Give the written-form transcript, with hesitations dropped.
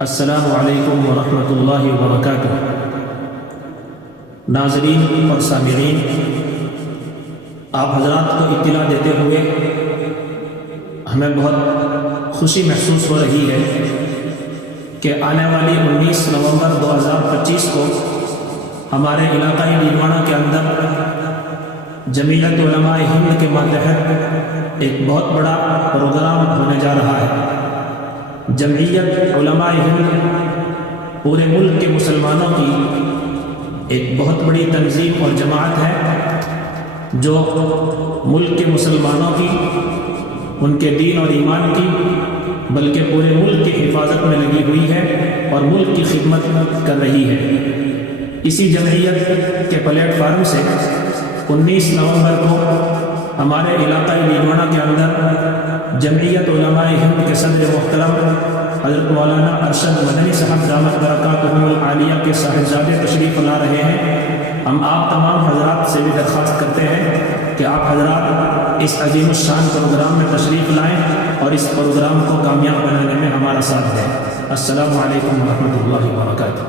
السلام علیکم ورحمۃ اللہ وبرکاتہ۔ ناظرین اور سامعین، آپ حضرات کو اطلاع دیتے ہوئے ہمیں بہت خوشی محسوس ہو رہی ہے کہ آنے والی 19 نومبر 2025 کو ہمارے علاقائی نیلواڑہ کے اندر جمعیت علماء ہند کے ماتحت ایک بہت بڑا پروگرام ہونے جا رہا ہے۔ جمعیت علماء ہند پورے ملک کے مسلمانوں کی ایک بہت بڑی تنظیم اور جماعت ہے جو ملک کے مسلمانوں کی، ان کے دین اور ایمان کی، بلکہ پورے ملک کی حفاظت میں لگی ہوئی ہے اور ملک کی خدمت کر رہی ہے۔ اسی جمعیت کے پلیٹ فارم سے 19 نومبر کو ہمارے علاقائی نیلواڑہ کے اندر جمعیت علماء ہند کے صدر محترم حضرت مولانا ارشد مدنی صاحب دامت برکاتہم العالیہ کے صاحبزادے تشریف لا رہے ہیں۔ ہم آپ تمام حضرات سے بھی درخواست کرتے ہیں کہ آپ حضرات اس عظیم الشان پروگرام میں تشریف لائیں اور اس پروگرام کو کامیاب بنانے میں ہمارا ساتھ دیں۔ السلام علیکم ورحمۃ اللہ وبرکاتہ۔